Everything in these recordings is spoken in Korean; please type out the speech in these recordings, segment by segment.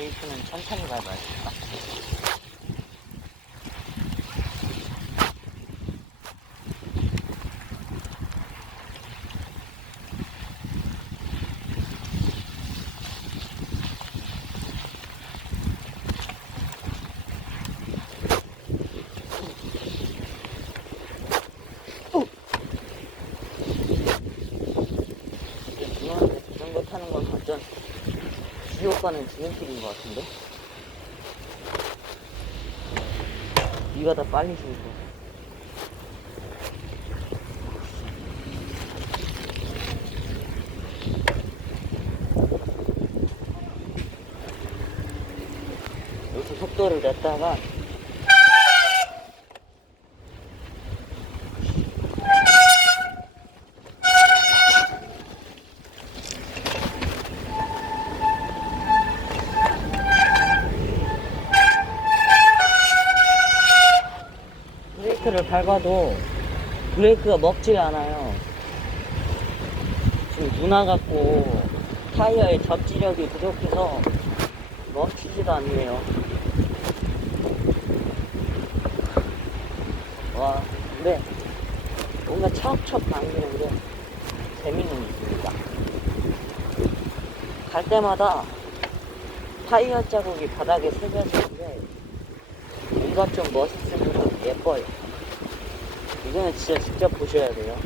브레이크는 천천히 밟아야겠다. 자전거 타는 건 완전 지옥 가는 지름길인 것 같은데? 네가 다 빨리 죽을 거야. 여기서 속도를 냈다가 브레이크를 밟아도 브레이크가 먹지가 않아요. 지금 누나 같고 타이어의 접지력이 부족해서 멈추지도 않네요. 와, 근데 뭔가 척척 당기는 게 재밌는 일입니다. 갈 때마다 타이어 자국이 바닥에 새겨지는데 뭔가 좀 멋있으면서 예뻐요. 이거는 진짜 직접 보셔야 돼요.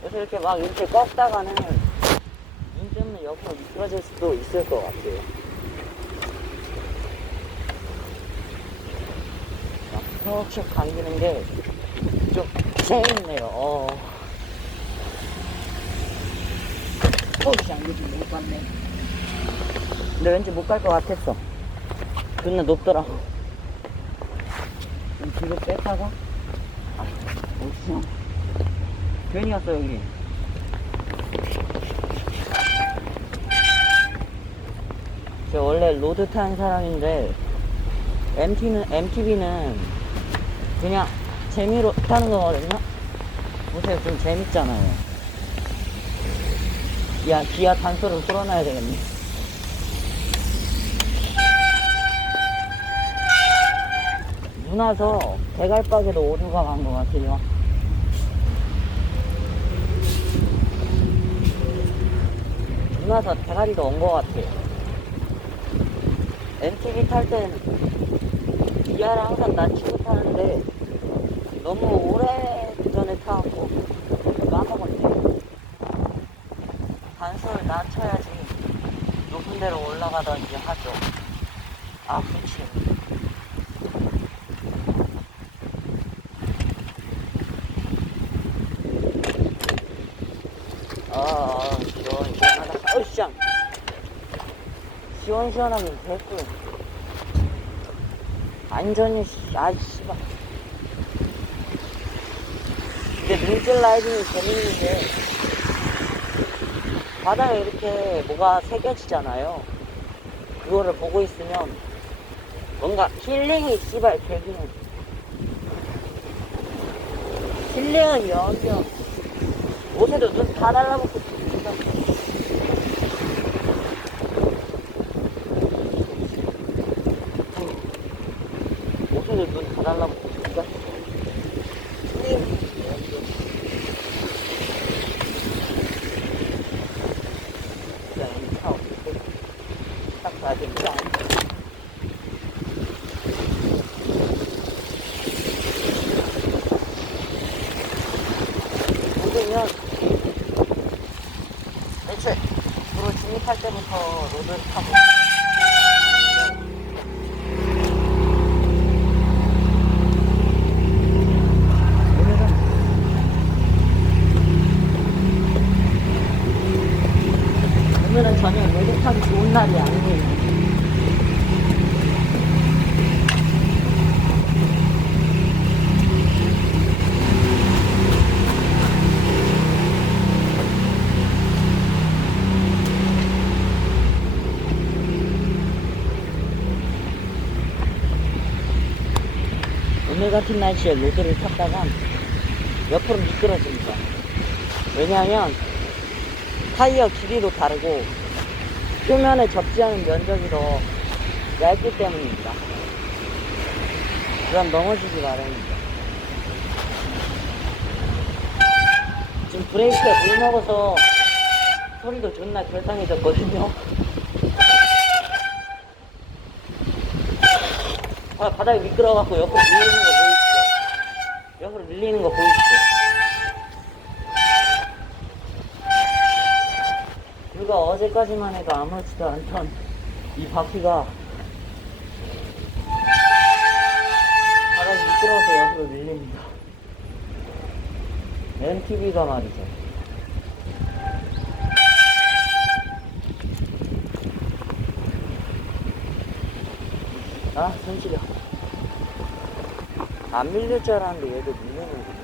그래서 이렇게 막 이렇게 꺾다가는 눈 때문에 옆으로 미끄러질 수도 있을 것 같아요. 막 척척 당기는 게 좀 재밌네요. 거기서 안 되지 못 갔네. 근데 왠지 못 갈 것 같았어. 존나 높더라고. 좀 뒤로 뺐다가 어디서? 괜히 왔어 여기. 제가 원래 로드 타는 사람인데 MTB는 그냥 재미로 타는 거거든요. 보세요, 좀 재밌잖아요. 야, 기아 단소를 풀어놔야 되겠네. 눈 와서 대갈박에도 오류가 간 것 같아요. 눈 와서 대가리도 온 것 같아요. MTB 탈 땐 기아를 항상 낮추고 타는데 너무 오래 전에 타갖고 까먹었네. 단수를 낮춰야지 높은 데로 올라가던지 하죠. 아, 그치. 시원시원하다. 어이씨. 시원시원하면 됐고. 안전히, 씨발. 이게 눈길 라이딩이 재밌는 게, 바다에 이렇게 뭐가 새겨지잖아요. 그거를 보고 있으면, 뭔가 힐링이 씨발 되기는. 힐링은 여기요. 옷에도 눈 다 달라붙고 진짜. 옷에도 눈 다 달라붙고 진짜. 진짜 이 차 어떻게 딱 봐야 됩니다. 보시면 애초에 도로 진입할 때부터 로드를 타고 오늘은 전혀 로드 타기 좋은 날이 아니에요. 오늘 같은 날씨에 로드를 탔다가 옆으로 미끄러집니다. 왜냐하면 타이어 길이도 다르고 표면에 접지하는 면적이 더 얇기 때문입니다. 그럼 넘어지기 마련입니다. 지금 브레이크에 물 먹어서 소리도 존나 결상해졌거든요. 아, 바닥이 미끄러워갖고 옆으로 밀리는 거 보이시죠? 옆으로 밀리는 거 보이시죠? 불과 어제까지만 해도 아무렇지도 않던 이 바퀴가 바닥이 미끄러워서 옆으로 밀립니다. MTB가 말이죠. 아, 손시려. 안 밀릴 줄 알았는데 얘도 밀리는군요.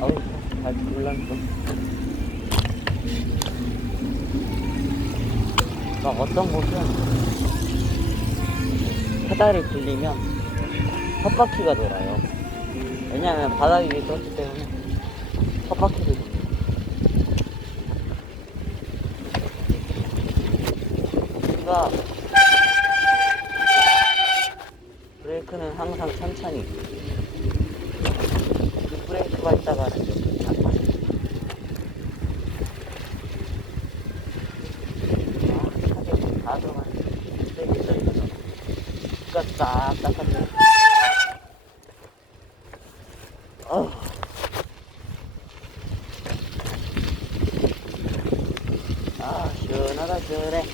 아우, 잘 놀랐어. 막 어떤 곳은 페달이 굴리면 헛바퀴가 돌아요. 왜냐하면 바닥이 미끄럽기 때문에 헛바퀴도 돌아요. 우리가 브레이크는 항상 천천히, 브레이크 밟다가는 다 들어가는 브레이크 밟다가 그가 싹 닦았네. 아, 시원하다, 시원해.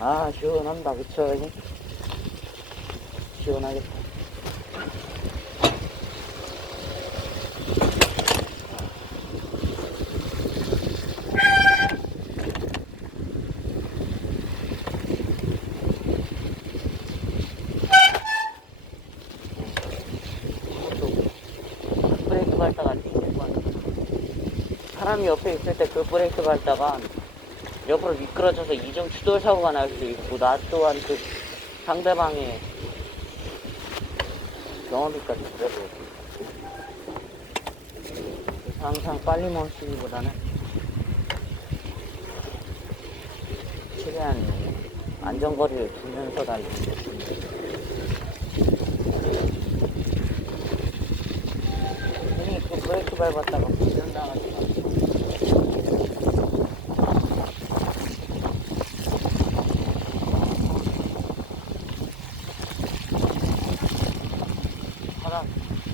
아, 시원한다, 그쵸, 여기? 시원하겠다. 브레이크 밟다가 사람이 옆에 있을 때 그 브레이크 밟다가 옆으로 미끄러져서 이중 추돌 사고가 날 수도 있고, 나 또한 그 상대방의 경험이까지 그래도 항상 빨리 멈추기보다는 최대한 안전거리를 두면서 달리는 괜히 그 브레이크 밟았다가 부전당하지 마.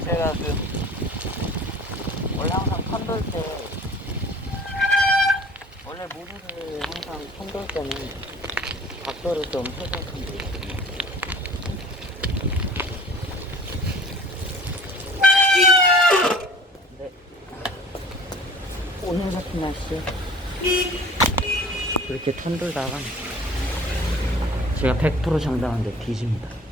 제가 원래 항상 편돌 때, 원래 모두를 항상 편돌 때는 각도를 좀 해서 편돌. 근데 오늘 같은 날씨에 그렇게 편돌다가 제가 100% 장담한데 뒤집니다.